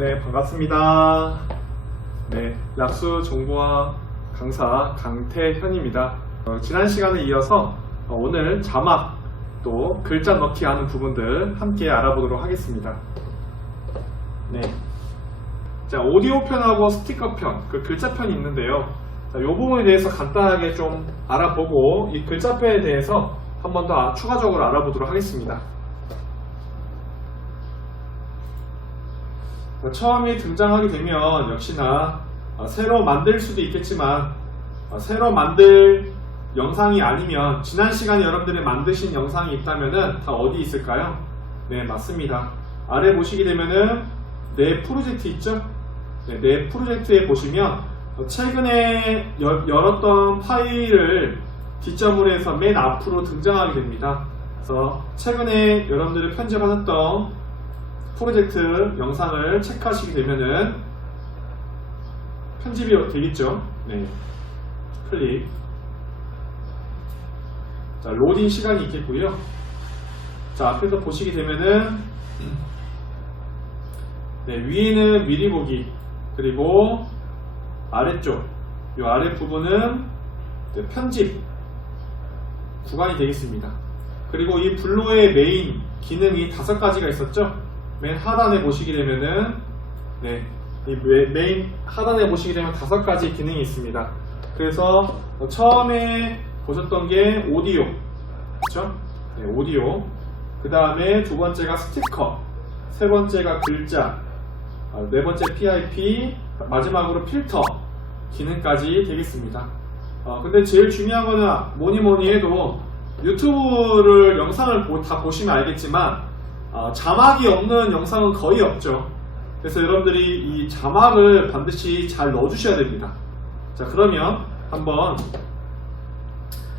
네, 반갑습니다. 네, 약수 정보화 강사 강태현입니다. 지난 시간에 이어서 오늘 자막 또 글자 넣기 하는 부분들 함께 알아보도록 하겠습니다. 네, 자, 오디오 편하고 스티커 편, 그 글자 편이 있는데요. 자, 이 부분에 대해서 간단하게 좀 알아보고 이 글자 편에 대해서 한 번 더 추가적으로 알아보도록 하겠습니다. 처음에 등장하게 되면 역시나 새로 만들 수도 있겠지만 새로 만들 영상이 아니면 지난 시간에 여러분들이 만드신 영상이 있다면은 다 어디 있을까요? 네, 맞습니다. 아래 보시게 되면은 내 프로젝트 있죠? 네, 내 프로젝트에 보시면 최근에 열었던 파일을 뒷점으로 해서 맨 앞으로 등장하게 됩니다. 그래서 최근에 여러분들이 편집하셨던 프로젝트 영상을 체크하시게 되면은 편집이 되겠죠. 네. 클릭. 자, 로딩 시간이 있겠고요. 자, 앞에서 보시게 되면은 네, 위에는 미리 보기, 그리고 아래쪽, 이 아래 부분은 편집 구간이 되겠습니다. 그리고 이 블로의 메인 기능이 5가지가 있었죠. 맨 하단에 보시게 되면은 네, 이 메인 하단에 보시게 되면 5가지 기능이 있습니다. 그래서 처음에 보셨던 게 오디오, 그렇죠? 네, 오디오. 그 다음에 두 번째가 스티커, 세 번째가 글자, 네 번째 PIP, 마지막으로 필터 기능까지 되겠습니다. 근데 제일 중요한 거는 뭐니 해도 유튜브를 영상을 다 보시면 알겠지만 자막이 없는 영상은 거의 없죠. 그래서 여러분들이 이 자막을 반드시 잘 넣어주셔야 됩니다. 자, 그러면 한번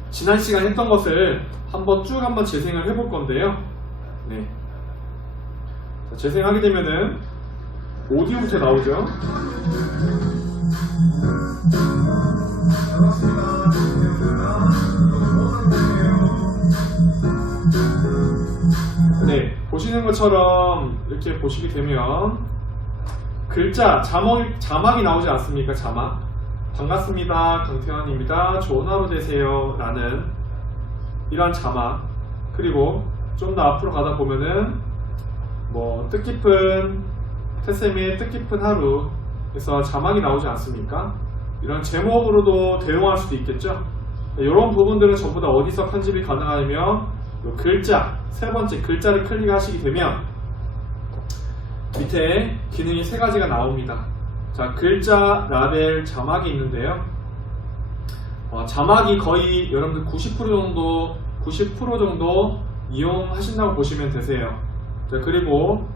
지난 시간 했던 것을 한번 쭉 재생을 해볼 건데요. 네. 자, 재생하게 되면은 오디오부터 나오죠. 네, 보시는 것처럼 이렇게 보시게 되면 글자, 자막이 나오지 않습니까? 자막. 반갑습니다. 강태환입니다. 좋은 하루 되세요. 라는 이러한 자막. 그리고 좀 더 앞으로 가다 보면은 뭐 뜻깊은 태쌤의 뜻깊은 하루 에서 자막이 나오지 않습니까? 이런 제목으로도 대용할 수도 있겠죠? 이런 부분들은 전부 다 어디서 편집이 가능하냐면 글자, 세 번째 글자를 클릭하시게 되면 밑에 기능이 3가지가 나옵니다. 자, 글자, 라벨, 자막이 있는데요. 자막이 거의 여러분들 90% 정도 이용하신다고 보시면 되세요. 자, 그리고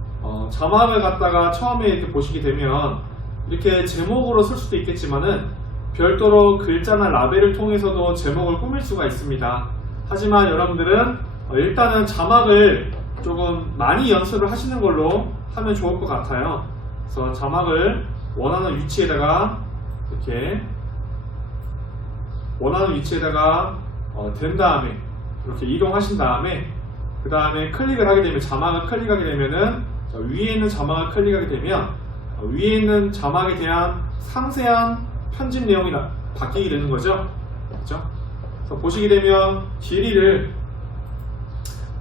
자막을 갖다가 처음에 이렇게 보시게 되면 이렇게 제목으로 쓸 수도 있겠지만은 별도로 글자나 라벨을 통해서도 제목을 꾸밀 수가 있습니다. 하지만 여러분들은 일단은 자막을 조금 많이 연습을 하시는 걸로 하면 좋을 것 같아요. 그래서 자막을 원하는 위치에다가 이렇게 원하는 위치에다가 된 다음에 이렇게 이동하신 다음에 그 다음에 클릭을 하게 되면 자막을 클릭하게 되면은 위에 있는 자막을 클릭하게 되면 위에 있는 자막에 대한 상세한 편집 내용이 바뀌게 되는 거죠. 그렇죠? 그래서 보시게 되면 길이를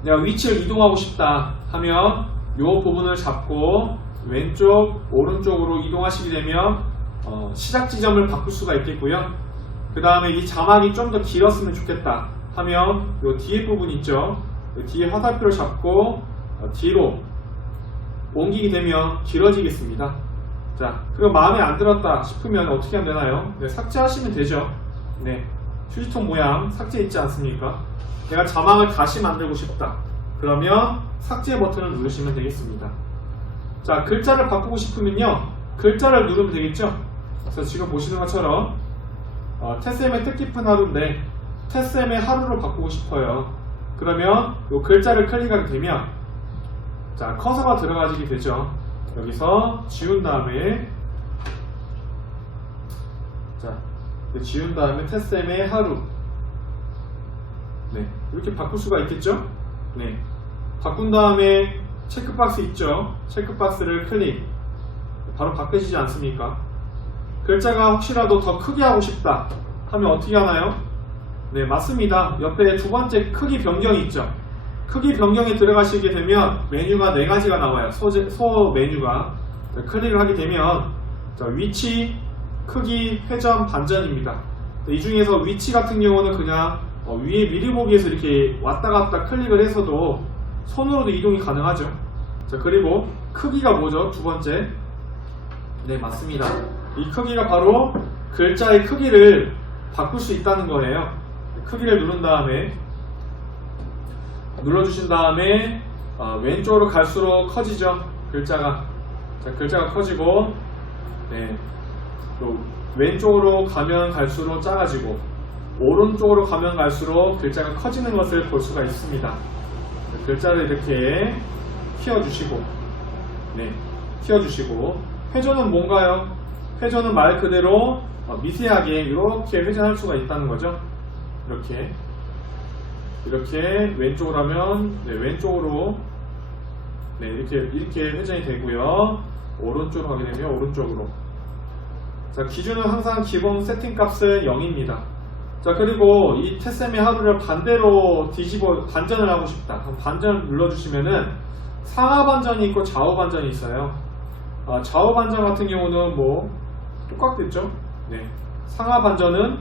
내가 위치를 이동하고 싶다 하면 이 부분을 잡고 왼쪽, 오른쪽으로 이동하시게 되면 시작 지점을 바꿀 수가 있겠고요. 그 다음에 이 자막이 좀 더 길었으면 좋겠다 하면 이 뒤에 부분 있죠. 뒤에 화살표를 잡고 뒤로 옮기게 되면 길어지겠습니다. 자, 그리고 마음에 안 들었다 싶으면 어떻게 하면 되나요? 네, 삭제하시면 되죠. 네, 휴지통 모양 삭제 있지 않습니까? 내가 자막을 다시 만들고 싶다. 그러면 삭제 버튼을 누르시면 되겠습니다. 자, 글자를 바꾸고 싶으면요. 글자를 누르면 되겠죠? 그래서 지금 보시는 것처럼 태쌤의 뜻깊은 하루인데 태쌤의 하루로 바꾸고 싶어요. 그러면 이 글자를 클릭하게 되면 자, 커서가 들어가지게 되죠. 여기서 지운 다음에 자, 지운 다음에 태쌤의 하루 네, 이렇게 바꿀 수가 있겠죠? 네, 바꾼 다음에 체크박스 있죠? 체크박스를 클릭 바로 바뀌어지지 않습니까? 글자가 혹시라도 더 크게 하고 싶다 하면 어떻게 하나요? 네, 맞습니다. 옆에 두 번째 크기 변경이 있죠. 크기 변경에 들어가시게 되면 메뉴가 4가지가 나와요. 소 메뉴가. 클릭을 하게 되면 자, 위치, 크기, 회전, 반전입니다. 이 중에서 위치 같은 경우는 그냥 위에 미리 보기에서 이렇게 왔다 갔다 클릭을 해서도 손으로도 이동이 가능하죠. 자, 그리고 크기가 뭐죠? 두 번째. 네, 맞습니다. 이 크기가 바로 글자의 크기를 바꿀 수 있다는 거예요. 크기를 누른 다음에 눌러주신 다음에 왼쪽으로 갈수록 커지죠. 글자가. 자, 글자가 커지고 네, 또 왼쪽으로 가면 갈수록 작아지고 오른쪽으로 가면 갈수록 글자가 커지는 것을 볼 수가 있습니다. 글자를 이렇게 키워주시고 네, 키워주시고 회전은 뭔가요? 회전은 말 그대로 미세하게 이렇게 회전할 수가 있다는 거죠. 이렇게 왼쪽으로 하면 네, 왼쪽으로 네, 이렇게 회전이 되고요. 오른쪽으로 하게 되면 오른쪽으로. 자, 기준은 항상 기본 세팅 값은 0입니다. 자, 그리고 이 테셈의 하루를 반대로 반전을 하고 싶다. 그럼 반전을 눌러주시면은 상하 반전이 있고 좌우 반전이 있어요. 좌우 반전 같은 경우는 뭐 똑같겠죠? 네. 상하 반전은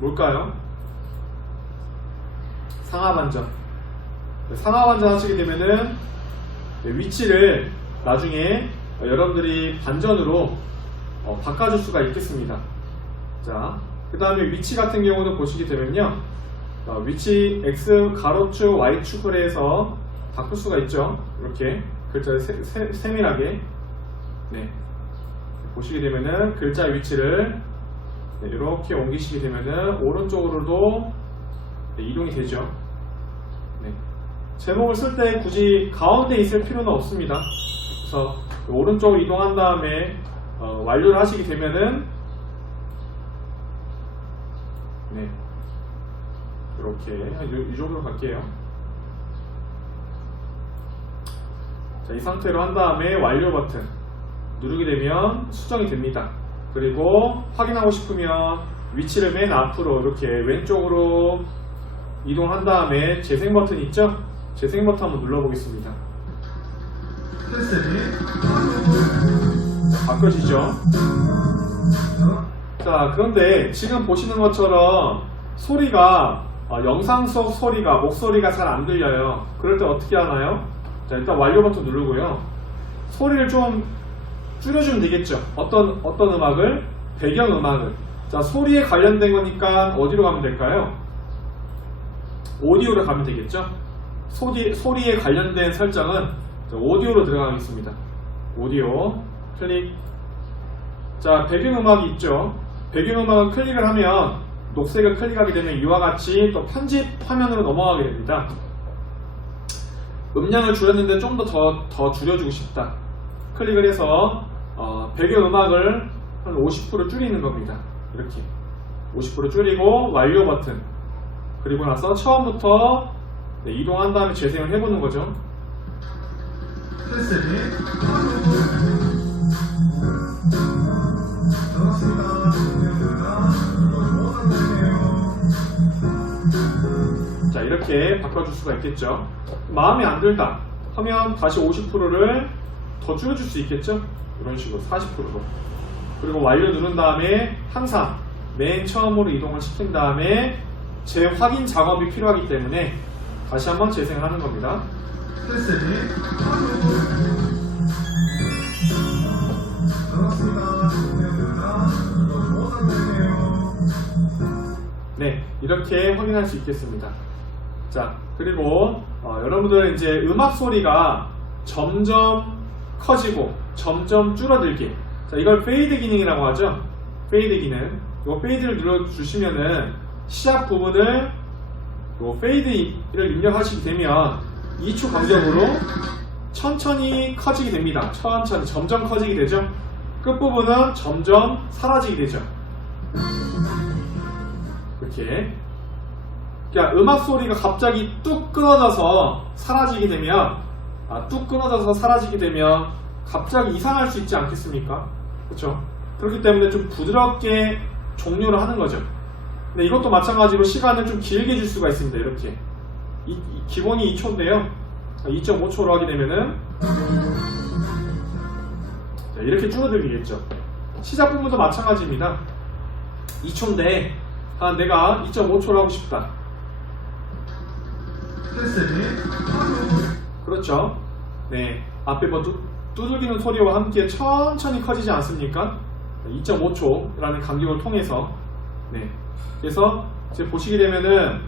뭘까요? 상하 반전. 상하 반전 하시게 되면은 위치를 나중에 여러분들이 반전으로 바꿔줄 수가 있겠습니다. 자, 그 다음에 위치 같은 경우는 보시게 되면요, 위치 X 가로축 Y축을 해서 바꿀 수가 있죠. 이렇게 글자를 세밀하게 네, 보시게 되면은 글자 위치를 네, 이렇게 옮기시게 되면은 오른쪽으로도 네, 이동이 되죠. 네. 제목을 쓸 때 굳이 가운데 있을 필요는 없습니다. 그래서 오른쪽으로 이동한 다음에 완료를 하시게 되면은 네, 이렇게 이 정도로 갈게요. 자, 이 상태로 한 다음에 완료 버튼 누르게 되면 수정이 됩니다. 그리고 확인하고 싶으면 위치를 맨 앞으로 이렇게 왼쪽으로 이동한 다음에 재생 버튼 있죠? 재생 버튼 한번 눌러보겠습니다. 바꿔지죠? 자, 그런데 지금 보시는 것처럼 소리가 영상 속 소리가 목소리가 잘 안 들려요. 그럴 때 어떻게 하나요? 자, 일단 완료 버튼 누르고요. 소리를 좀 줄여주면 되겠죠. 어떤 음악을? 배경 음악을. 자, 소리에 관련된 거니까 어디로 가면 될까요? 오디오로 가면 되겠죠. 소리에 관련된 설정은 오디오로 들어가겠습니다. 오디오 클릭. 자, 배경음악이 있죠. 배경음악은 클릭을 하면 녹색을 클릭하게 되면 이와 같이 또 편집 화면으로 넘어가게 됩니다. 음량을 줄였는데 좀 더 줄여주고 싶다. 클릭을 해서 배경음악을 한 50% 줄이는 겁니다. 이렇게 50% 줄이고 완료 버튼. 그리고 나서 처음부터 네, 이동한 다음에 재생을 해보는 거죠. 자, 이렇게 바꿔줄 수가 있겠죠. 마음에 안 들다 하면 다시 50%를 더 줄여줄 수 있겠죠. 이런 식으로 40%로. 그리고 완료 누른 다음에 항상 맨 처음으로 이동을 시킨 다음에 재확인 작업이 필요하기 때문에 다시 한번 재생을 하는 겁니다. 네, 이렇게 확인할 수 있겠습니다. 자, 그리고 여러분들은 이제 음악 소리가 점점 커지고 점점 줄어들게. 자, 이걸 페이드 기능이라고 하죠. 페이드 기능. 이 페이드를 눌러주시면은 시작 부분을 페이드를 입력하시게 되면 2초 간격으로 천천히 커지게 됩니다. 천천히 점점 커지게 되죠. 끝부분은 점점 사라지게 되죠. 이렇게. 그러니까 음악 소리가 갑자기 뚝 끊어져서 사라지게 되면 갑자기 이상할 수 있지 않겠습니까? 그렇죠? 그렇기 때문에 좀 부드럽게 종료를 하는 거죠. 근데 이것도 마찬가지로 시간을 좀 길게 줄 수가 있습니다. 이렇게 기본이 2초인데요 2.5초로 하게 되면은 자, 이렇게 줄어들겠죠. 시작 부분도 마찬가지입니다. 2초인데 내가 2.5초로 하고 싶다. 그렇죠. 네, 앞에 뭐 두들기는 소리와 함께 천천히 커지지 않습니까? 2.5초라는 간격을 통해서. 네, 그래서 이제 보시게 되면은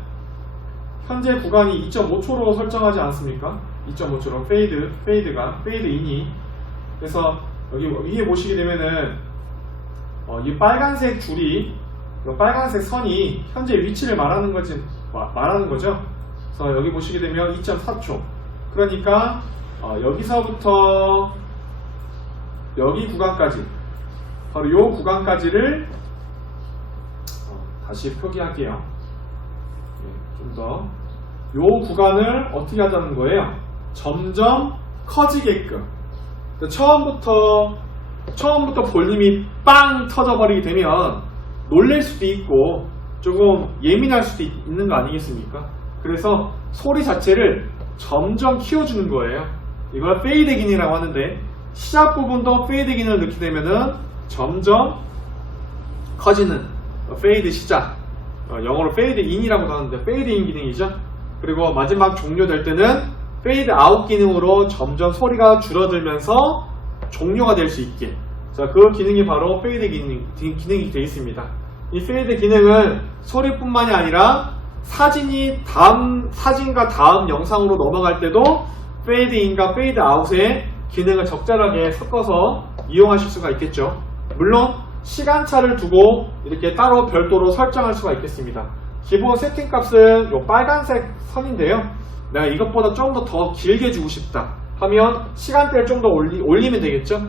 현재 구간이 2.5초로 설정하지 않습니까? 2.5초로 페이드 인이. 그래서 여기 위에 보시게 되면은 이 빨간색 줄이, 빨간색 선이 현재 위치를 말하는 거죠. 그래서 여기 보시게 되면 2.4초. 그러니까 여기서부터 여기 구간까지, 바로 요 구간까지를 다시 표기할게요. 네, 좀 더 요 구간을 어떻게 하자는 거예요? 점점 커지게끔. 처음부터 볼륨이 빵 터져버리게 되면 놀랄 수도 있고 조금 예민할 수도 있는 거 아니겠습니까? 그래서 소리 자체를 점점 키워주는 거예요. 이걸 페이드 기능이라고 하는데, 시작 부분도 페이드 기능을 넣게 되면은 점점 커지는 페이드 시작, 영어로 페이드 인이라고 하는데 페이드 인 기능이죠. 그리고 마지막 종료될 때는 페이드 아웃 기능으로 점점 소리가 줄어들면서 종료가 될 수 있게, 자, 그 기능이 바로 페이드 기능이 되어 있습니다. 이 페이드 기능은 소리뿐만이 아니라 사진과 다음 영상으로 넘어갈 때도 페이드 인과 페이드 아웃의 기능을 적절하게 섞어서 이용하실 수가 있겠죠. 물론 시간차를 두고 이렇게 따로 별도로 설정할 수가 있겠습니다. 기본 세팅 값은 이 빨간색 선인데요, 내가 이것보다 좀 더 길게 주고 싶다 하면 시간대를 좀 더 올리면 되겠죠.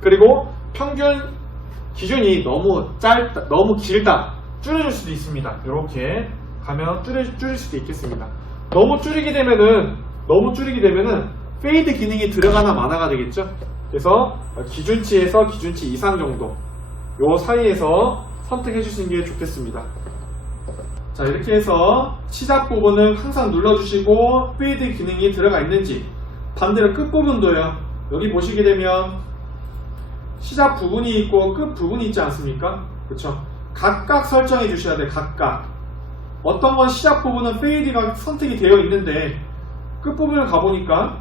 그리고 평균 기준이 너무 짧다, 너무 길다, 줄여줄 수도 있습니다. 이렇게 가면 줄일 수도 있겠습니다. 너무 줄이게 되면은 페이드 기능이 들어가나 마나가 되겠죠. 그래서 기준치에서 기준치 이상 정도, 요 사이에서 선택해 주시는 게 좋겠습니다. 자, 이렇게 해서 시작 부분은 항상 눌러주시고 페이드 기능이 들어가 있는지, 반대로 끝 부분도요, 여기 보시게 되면 시작 부분이 있고 끝 부분이 있지 않습니까? 그렇죠? 각각 설정해 주셔야 돼요. 각각. 어떤 건 시작 부분은 페이드가 선택이 되어 있는데 끝부분을 가보니까,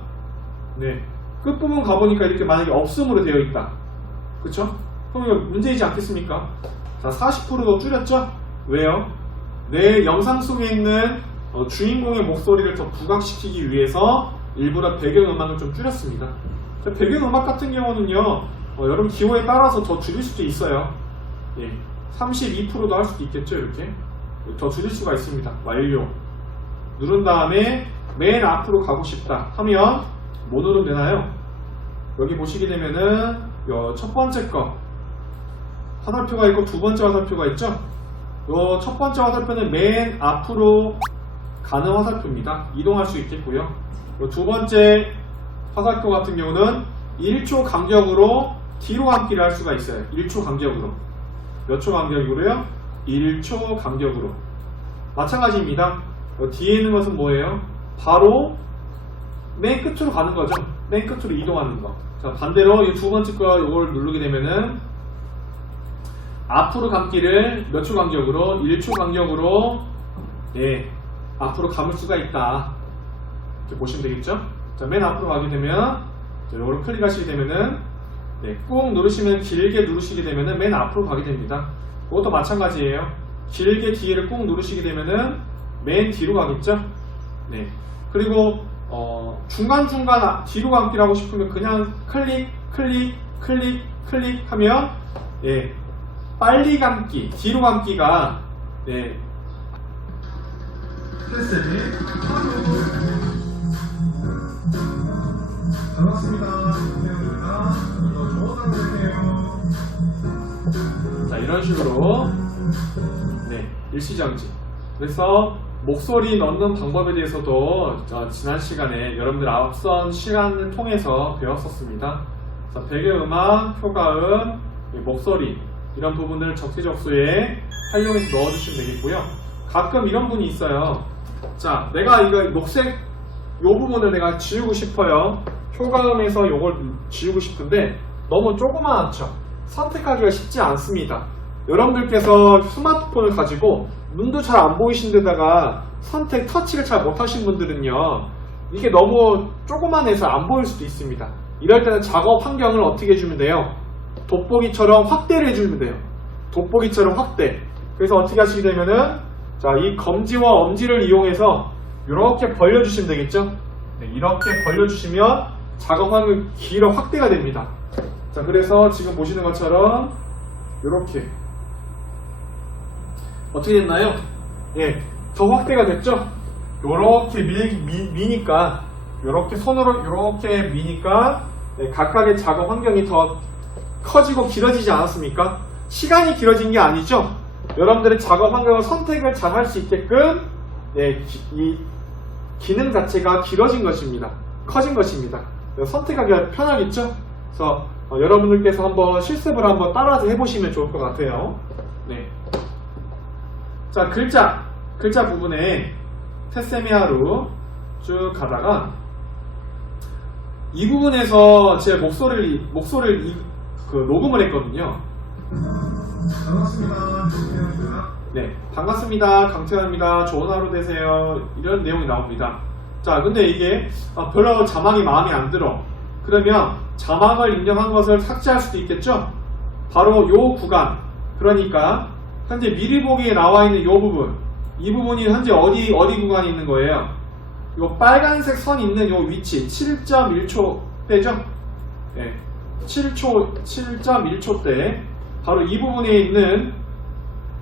네, 끝부분 가보니까 이렇게 만약에 없음으로 되어 있다. 그쵸? 그럼 이거 문제이지 않겠습니까? 자, 40%도 줄였죠? 왜요? 내 영상 속에 있는 주인공의 목소리를 더 부각시키기 위해서 일부러 배경음악을 좀 줄였습니다. 자, 배경음악 같은 경우는요, 여러분 기호에 따라서 더 줄일 수도 있어요. 예, 32%도 할 수도 있겠죠. 이렇게 더 줄일 수가 있습니다. 완료 누른 다음에 맨 앞으로 가고 싶다 하면 뭐 누르면 되나요? 여기 보시게 되면은 첫 번째 거 화살표가 있고 두 번째 화살표가 있죠. 요 첫 번째 화살표는 맨 앞으로 가는 화살표입니다. 이동할 수 있겠고요. 요 두 번째 화살표 같은 경우는 1초 간격으로 뒤로 감기를 할 수가 있어요. 1초 간격으로. 몇 초 간격으로요? 1초 간격으로. 마찬가지입니다. 뒤에 있는 것은 뭐예요? 바로 맨 끝으로 가는 거죠. 맨 끝으로 이동하는 거. 자, 반대로 이 두 번째 거 이걸 누르게 되면은 앞으로 감기를 몇 초 간격으로? 1초 간격으로, 예, 앞으로 감을 수가 있다. 이렇게 보시면 되겠죠? 자, 맨 앞으로 가게 되면, 이걸 클릭하시게 되면은, 네, 꾹 누르시면, 길게 누르시게 되면은 맨 앞으로 가게 됩니다. 이것도 마찬가지예요. 길게 뒤를 꾹 누르시게 되면은 맨 뒤로 가겠죠? 네. 그리고, 중간중간 뒤로 감기를 하고 싶으면 그냥 클릭 하면, 예, 빨리 감기, 뒤로 감기가, 네. 반갑습니다. 자, 이런 식으로, 네, 일시정지. 그래서 목소리 넣는 방법에 대해서도 지난 시간에 여러분들 앞선 시간을 통해서 배웠었습니다. 자, 배경음악, 효과음, 목소리 이런 부분을 적재적소에 활용해서 넣어주시면 되겠고요. 가끔 이런 분이 있어요. 자, 내가 이거 녹색 요 부분을 내가 지우고 싶어요. 효과음에서 요걸 지우고 싶은데 너무 조그맣죠? 선택하기가 쉽지 않습니다. 여러분들께서 스마트폰을 가지고 눈도 잘 안 보이신 데다가 선택, 터치를 잘 못하신 분들은요, 이게 너무 조그만해서 안 보일 수도 있습니다. 이럴 때는 작업 환경을 어떻게 해주면 돼요? 돋보기처럼 확대를 해주면 돼요. 돋보기처럼 확대. 그래서 어떻게 하시게 되면은, 자, 이 검지와 엄지를 이용해서 이렇게 벌려주시면 되겠죠? 네, 이렇게 벌려주시면 작업 환경이 길어 확대가 됩니다. 자, 그래서 지금 보시는 것처럼 이렇게 어떻게 됐나요? 예, 더 확대가 됐죠? 요렇게 미니까, 요렇게 손으로 요렇게 미니까, 네, 각각의 작업 환경이 더 커지고 길어지지 않았습니까? 시간이 길어진 게 아니죠? 여러분들의 작업 환경을 선택을 잘 할 수 있게끔, 네, 이 기능 자체가 길어진 것입니다. 커진 것입니다. 선택하기가 편하겠죠? 그래서 여러분들께서 한번 실습을 한번 따라서 해보시면 좋을 것 같아요. 네. 자, 글자 부분에 테세미하루 쭉 가다가 이 부분에서 제 목소리를 녹음을 했거든요. 반갑습니다. 강태현입니다. 네, 반갑습니다. 강태현입니다. 좋은 하루 되세요. 이런 내용이 나옵니다. 자, 근데 이게 별로 자막이 마음에 안 들어. 그러면 자막을 입력한 것을 삭제할 수도 있겠죠? 바로 요 구간, 그러니까 현재 미리 보기에 나와 있는 요 부분, 이 부분이 현재 어디 구간에 있는 거예요? 요 빨간색 선 있는 요 위치 7.1초 대죠? 네, 7.1초 대 바로 이 부분에 있는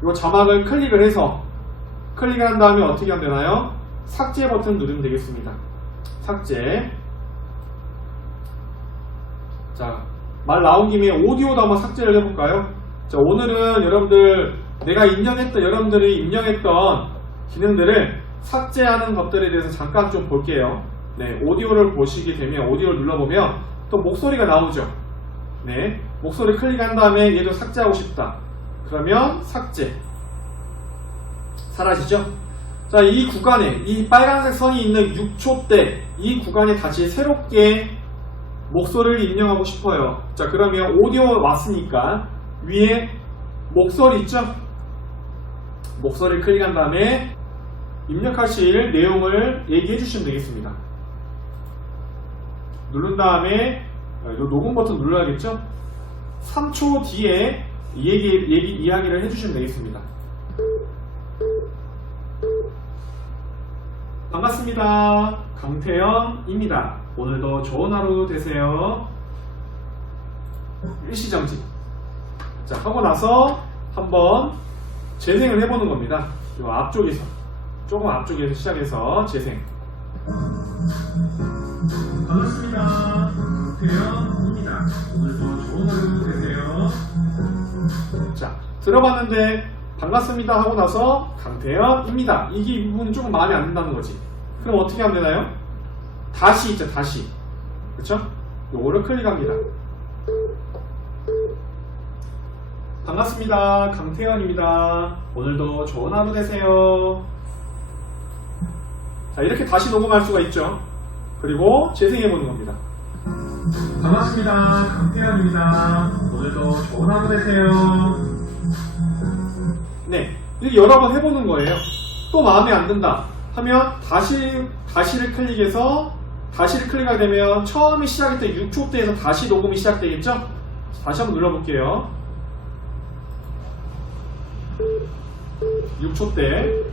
요 자막을 클릭한 다음에 어떻게 하면 되나요? 삭제 버튼 누르면 되겠습니다. 삭제. 자, 말 나온 김에 오디오도 한번 삭제를 해볼까요? 자, 오늘은 여러분들이 입력했던 기능들을 삭제하는 것들에 대해서 잠깐 좀 볼게요. 네, 오디오를 보시게 되면, 오디오를 눌러보면 또 목소리가 나오죠. 네, 목소리 클릭한 다음에 얘도 삭제하고 싶다. 그러면 삭제. 사라지죠? 자, 이 구간에, 이 빨간색 선이 있는 6초대, 이 구간에 다시 새롭게 목소리를 입력하고 싶어요. 자, 그러면 오디오 왔으니까 위에 목소리 있죠? 목소리를 클릭한 다음에 입력하실 내용을 얘기해 주시면 되겠습니다. 누른 다음에 이 녹음 버튼 눌러야겠죠? 3초 뒤에 이야기를 해주시면 되겠습니다. 반갑습니다. 강태현입니다. 오늘도 좋은 하루 되세요. 일시정지. 자, 하고 나서 한번 재생을 해보는 겁니다. 이 앞쪽에서, 조금 앞쪽에서 시작해서 재생. 반갑습니다. 강태현입니다. 오늘도 좋은 하루 되세요. 자, 들어봤는데 반갑습니다 하고 나서 강태현입니다. 이 부분이 조금 마음에 안 든다는 거지. 그럼 어떻게 하면 되나요? 다시 있죠, 다시. 그쵸? 요거를 클릭합니다. 반갑습니다. 강태현입니다. 오늘도 좋은 하루 되세요. 자, 이렇게 다시 녹음할 수가 있죠. 그리고 재생해보는 겁니다. 반갑습니다. 강태현입니다. 오늘도 좋은 하루 되세요. 네, 이렇게 여러 번 해보는 거예요. 또 마음에 안 든다 하면 다시를 클릭하게 되면 처음에 시작했던 6초 때에서 다시 녹음이 시작되겠죠? 다시 한번 눌러볼게요. 6초 때.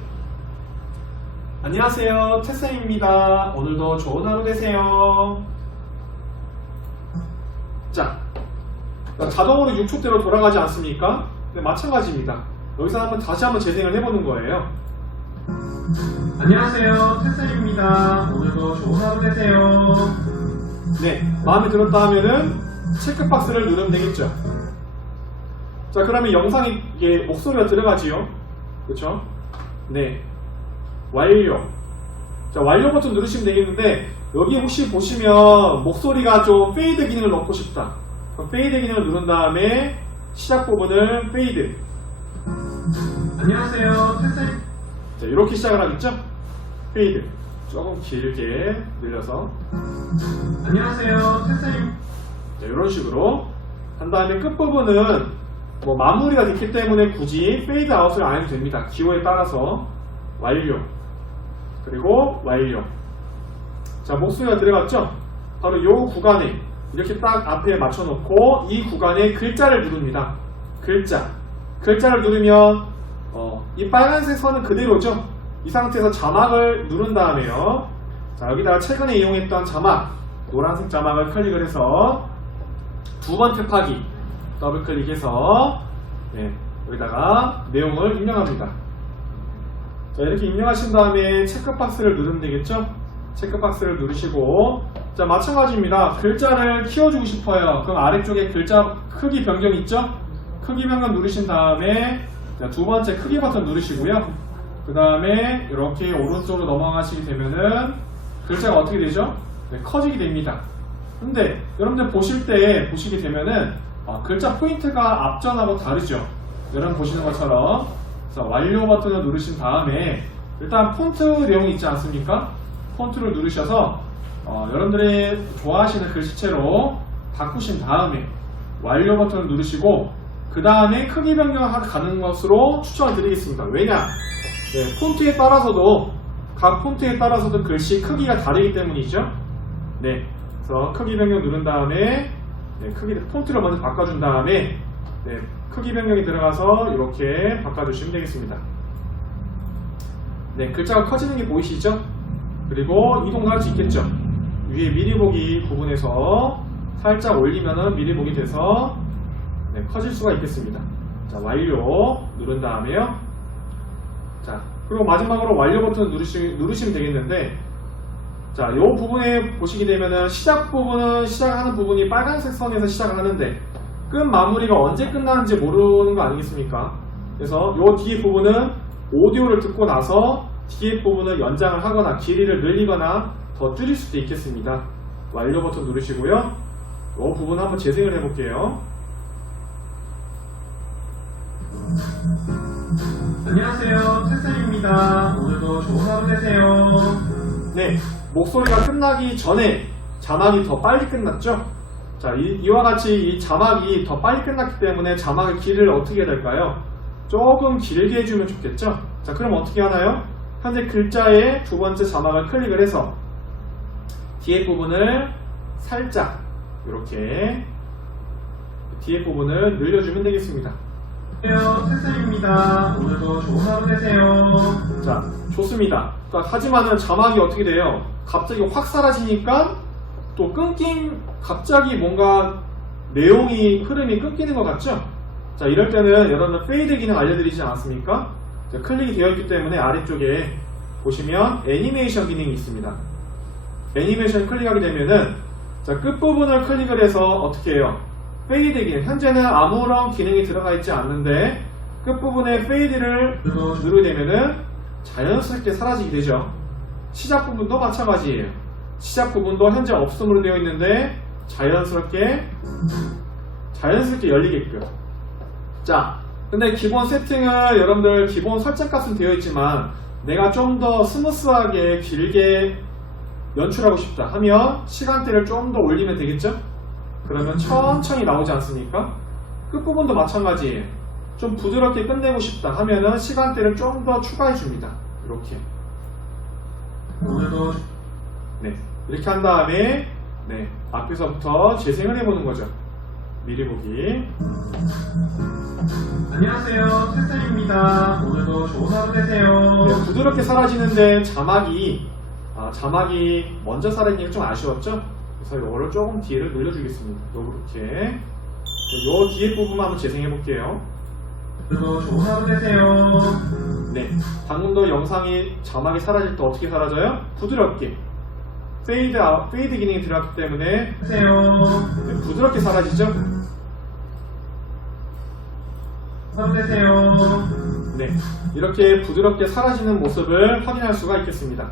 안녕하세요, 태쌤입니다. 오늘도 좋은 하루 되세요. 자, 자동으로 6초대로 돌아가지 않습니까? 네, 마찬가지입니다. 여기서 다시 한번 재생을 해보는 거예요. 안녕하세요. 태쌤입니다. 오늘도 좋은 하루 되세요. 네, 마음에 들었다 하면은 체크박스를 누르면 되겠죠. 자, 그러면 영상에 이게 목소리가 들어가지요. 그렇죠? 네, 완료. 자, 완료 버튼 누르시면 되겠는데 여기 혹시 보시면 목소리가 좀 페이드 기능을 넣고 싶다. 그럼 페이드 기능을 누른 다음에 시작 부분을 페이드. 안녕하세요. 테스트입니다. 자, 이렇게 시작을 하겠죠? 페이드. 조금 길게 늘려서. 안녕하세요. 테스트입니다. 자, 이런 식으로 한 다음에 끝부분은 뭐 마무리가 됐기 때문에 굳이 페이드 아웃을 안 해도 됩니다. 기호에 따라서 완료. 그리고 완료. 자, 목소리가 들어갔죠? 바로 이 구간에 이렇게 딱 앞에 맞춰놓고 이 구간에 글자를 누릅니다. 글자를 누르면 이 빨간색 선은 그대로죠? 이 상태에서 자막을 누른 다음에요. 자, 여기다가 최근에 이용했던 자막, 노란색 자막을 클릭을 해서 두 번 탭하기, 더블 클릭해서 여기다가 내용을 입력합니다. 자, 이렇게 입력하신 다음에 체크박스를 누르면 되겠죠? 체크박스를 누르시고, 자, 마찬가지입니다. 글자를 키워주고 싶어요. 그럼 아래쪽에 글자 크기 변경 있죠? 크기 변경 누르신 다음에 자, 두 번째 크기 버튼 누르시고요. 그 다음에 이렇게 오른쪽으로 넘어가시게 되면은 글자가 어떻게 되죠? 네, 커지게 됩니다. 근데 여러분들 보시게 되면은 글자 포인트가 앞전하고 다르죠? 여러분 보시는 것처럼. 자, 완료 버튼을 누르신 다음에 일단 폰트 내용이 있지 않습니까? 폰트를 누르셔서 여러분들이 좋아하시는 글씨체로 바꾸신 다음에 완료 버튼을 누르시고 그 다음에 크기 변경을 가는 것으로 추천을 드리겠습니다. 왜냐? 네, 폰트에 따라서도 각 폰트에 따라서도 글씨 크기가 다르기 때문이죠. 네, 그래서 크기 변경 누른 다음에 폰트를 먼저 바꿔준 다음에 크기 변경이 들어가서 이렇게 바꿔주시면 되겠습니다. 네, 글자가 커지는 게 보이시죠? 그리고 이동도 할 수 있겠죠? 위에 미리 보기 부분에서 살짝 올리면은 미리 보기 돼서 커질 수가 있겠습니다. 자, 완료 누른 다음에요. 자, 그리고 마지막으로 완료 버튼 누르시면 되겠는데, 자, 이 부분에 보시게 되면은 시작하는 부분이 빨간색 선에서 시작을 하는데 끝 마무리가 언제 끝나는지 모르는 거 아니겠습니까? 그래서 이 뒤에 부분은 오디오를 듣고 나서 뒤에 부분을 연장을 하거나 길이를 늘리거나 더 줄일 수도 있겠습니다. 완료 버튼 누르시고요. 이 부분 한번 재생을 해볼게요. 안녕하세요. 테스트입니다. 오늘도 좋은 하루 되세요. 네, 목소리가 끝나기 전에 자막이 더 빨리 끝났죠? 자, 이와 같이 이 자막이 더 빨리 끝났기 때문에 자막의 길이를 어떻게 해야 될까요? 조금 길게 해주면 좋겠죠? 자, 그럼 어떻게 하나요? 현재 글자의 두 번째 자막을 클릭을 해서 뒤에 부분을 살짝 이렇게 뒤에 부분을 늘려주면 되겠습니다. 안녕하세요. 테스트입니다. 오늘도 좋은 하루 되세요. 자, 좋습니다. 하지만은 자막이 어떻게 돼요? 갑자기 확 사라지니까 또 갑자기 뭔가 흐름이 끊기는 것 같죠? 자, 이럴 때는 여러분들 페이드 기능 알려드리지 않았습니까? 자, 클릭이 되어 있기 때문에 아래쪽에 보시면 애니메이션 기능이 있습니다. 애니메이션 클릭하게 되면은 자, 끝부분을 클릭을 해서 어떻게 해요? 페이드 기능. 현재는 아무런 기능이 들어가 있지 않는데 끝부분에 페이드를 누르게 되면은 자연스럽게 사라지게 되죠. 시작 부분도 마찬가지예요. 시작 부분도 현재 없음으로 되어 있는데 자연스럽게 열리게끔. 자, 근데 기본 세팅을 여러분들 기본 설정 값은 되어 있지만 내가 좀 더 스무스하게 길게 연출하고 싶다 하면 시간대를 좀 더 올리면 되겠죠? 그러면 천천히 나오지 않습니까? 끝부분도 마찬가지예요. 좀 부드럽게 끝내고 싶다 하면은 시간대를 좀 더 추가해 줍니다. 이렇게. 오늘도 이렇게 한 다음에 앞에서부터 재생을 해보는 거죠. 미리 보기. 안녕하세요. 테스트입니다. 오늘도 좋은 하루 되세요. 부드럽게 사라지는데 자막이 먼저 사라지는 게 좀 아쉬웠죠? 그래서 이거를 조금 뒤를 늘려주겠습니다. 이렇게. 요 뒤에 부분만 한번 재생해 볼게요. 오늘도 좋은 하루 되세요. 네, 방금도 영상이 자막이 사라질 때 어떻게 사라져요? 부드럽게 페이드 기능이 들어갔기 때문에 부드럽게 사라지죠? 하루 되세요. 네, 이렇게 부드럽게 사라지는 모습을 확인할 수가 있겠습니다.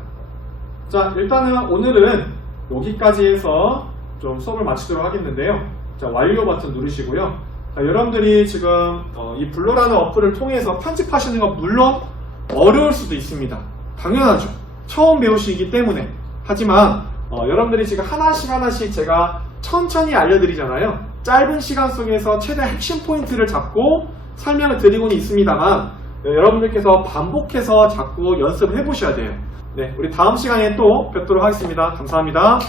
자, 일단은 오늘은 여기까지 해서 좀 수업을 마치도록 하겠는데요. 자, 완료 버튼 누르시고요. 자, 여러분들이 지금 이 블로라는 어플을 통해서 편집하시는 건 물론 어려울 수도 있습니다. 당연하죠. 처음 배우시기 때문에. 하지만 여러분들이 지금 하나씩 제가 천천히 알려드리잖아요. 짧은 시간 속에서 최대한 핵심 포인트를 잡고 설명을 드리고는 있습니다만 여러분들께서 반복해서 자꾸 연습을 해보셔야 돼요. 네, 우리 다음 시간에 또 뵙도록 하겠습니다. 감사합니다.